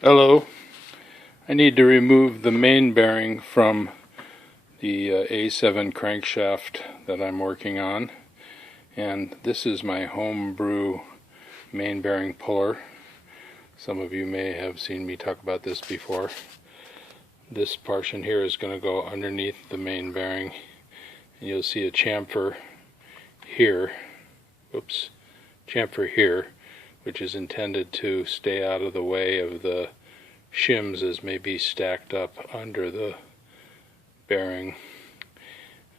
Hello. I need to remove the main bearing from the A10 crankshaft that I'm working on, and this is my Home-brew main bearing puller. Some of you may have seen me talk about this before. This portion here is going to go underneath the main bearing, and you'll see a chamfer here. Oops, chamfer here, which is intended to stay out of the way of the shims as may be stacked up under the bearing,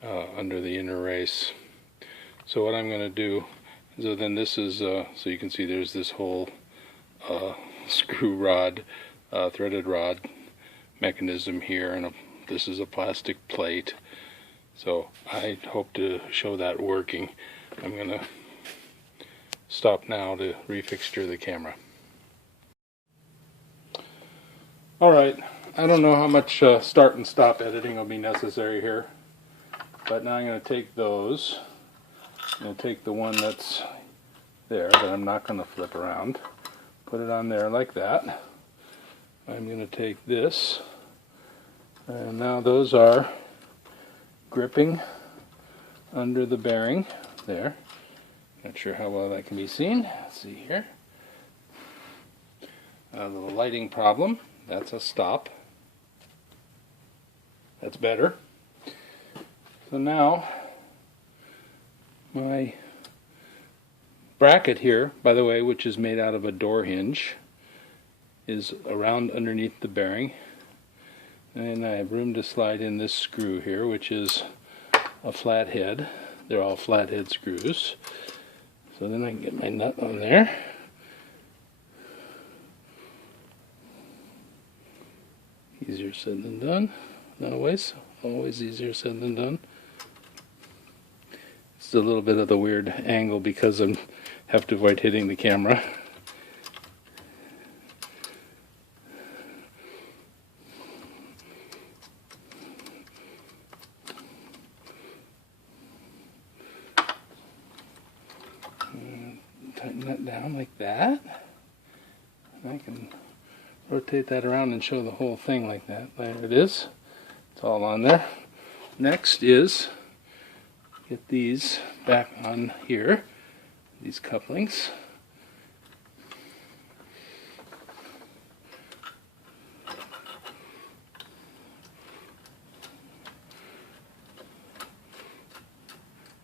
under the inner race. So what I'm going to do, so then this is, so you can see there's this whole screw rod, threaded rod mechanism here, and this is a plastic plate. So I hope to show that working. I'm going to stop now to refixture the camera. Alright, I don't know how much start and stop editing will be necessary here, but now I'm going to take those. I'm going to take the one that's there that I'm not going to flip around, put it on there like that. I'm going to take this, and now those are gripping under the bearing there. Not sure how well that can be seen. Let's see here. A little lighting problem. That's a stop. That's better. So now my bracket here, by the way, which is made out of a door hinge, is around underneath the bearing. And I have room to slide in this screw here, which is a flathead. They're all flathead screws. So then I can get my nut on there. Easier said than done. Not always easier said than done. It's a little bit of the weird angle because I have to avoid hitting the camera. Tighten that down like that. And I can rotate that around and show the whole thing like that. There it is. It's all on there. Next is get these back on here, these couplings.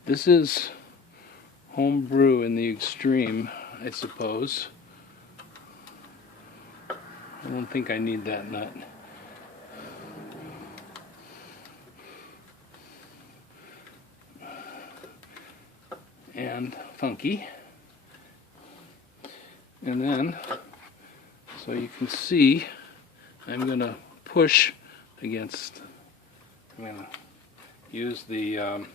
This is Home-brew in the extreme, I suppose. I don't think I need that nut. And funky. And then, so you can see, I'm going to push against, I'm going to use the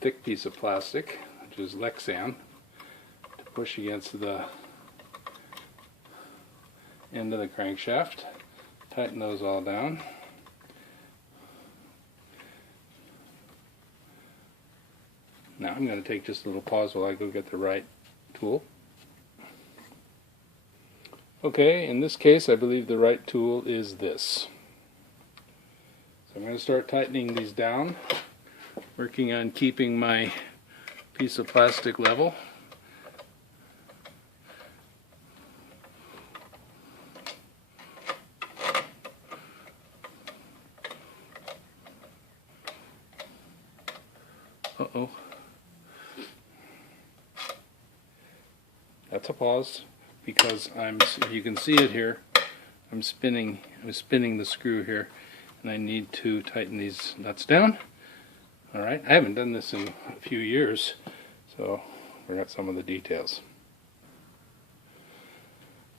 thick piece of plastic, which is Lexan, to push against the end of the crankshaft. Tighten those all down. Now I'm going to take just a little pause while I go get the right tool. Okay, in this case I believe the right tool is this. So I'm going to start tightening these down, working on keeping my piece of plastic level. Uh-oh. That's a pause because if you can see it here, I'm spinning the screw here, and I need to tighten these nuts down. Alright, I haven't done this in a few years, so I forgot some of the details.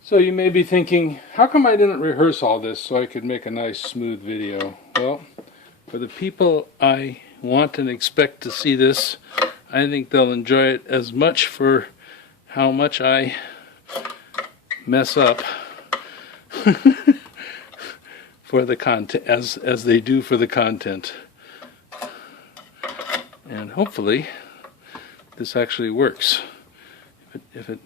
So you may be thinking, how come I didn't rehearse all this so I could make a nice smooth video? Well, for the people I want and expect to see this, I think they'll enjoy it as much for how much I mess up for the content as they do for the content. And hopefully this actually works. If it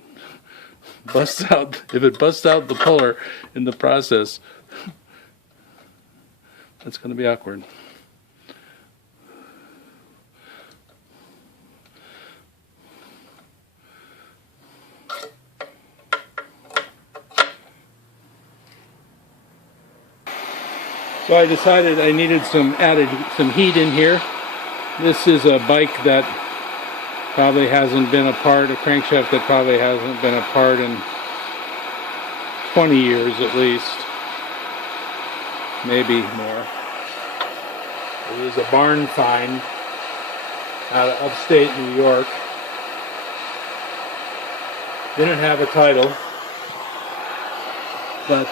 busts out, if it busts out the puller in the process, that's going to be awkward. So I decided I needed some heat in here. This is a bike that probably hasn't been apart, a crankshaft that probably hasn't been apart in 20 years at least, maybe more. It was a barn find out of upstate New York. Didn't have a title, but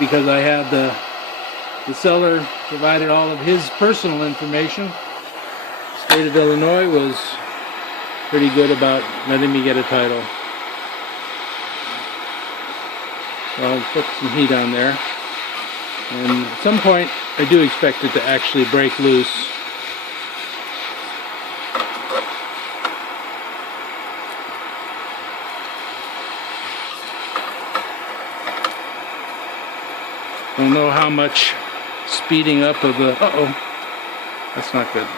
because I had the seller provided all of his personal information, the state of Illinois was pretty good about letting me get a title. So I'll put some heat on there, and at some point I do expect it to actually break loose. Don't know how much speeding up of the... Uh-oh. That's not good.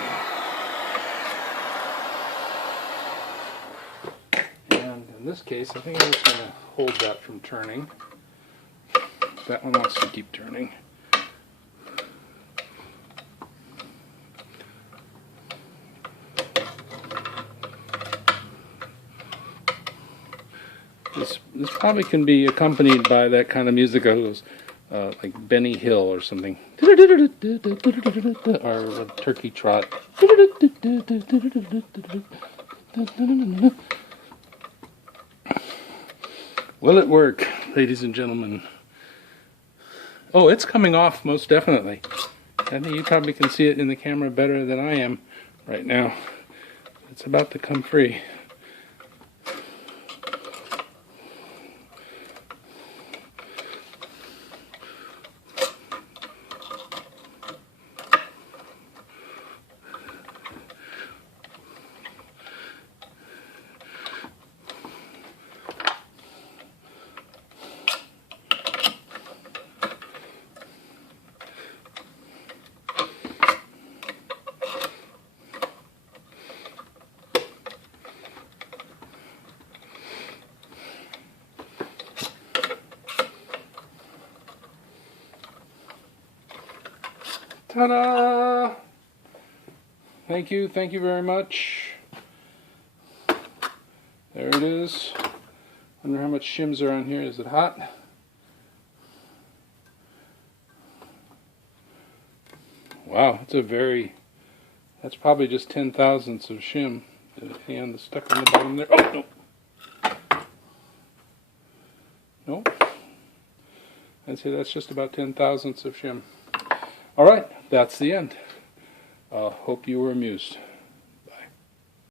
And in this case, I think I'm just going to hold that from turning. That one wants to keep turning. This probably can be accompanied by that kind of music that goes... like Benny Hill or something, or a turkey trot. Will it work, ladies and gentlemen? Oh, it's coming off, most definitely. I think you probably can see it in the camera better than I am right now. It's about to come free. Ta-da! Thank you very much. There it is. Wonder how much shims are on here. Is it hot? Wow, that's probably just 10,000ths of shim. The hand is stuck on the bottom there. Oh, no. Nope. I'd say that's just about 10,000ths of shim. Alright, that's the end. Hope you were amused.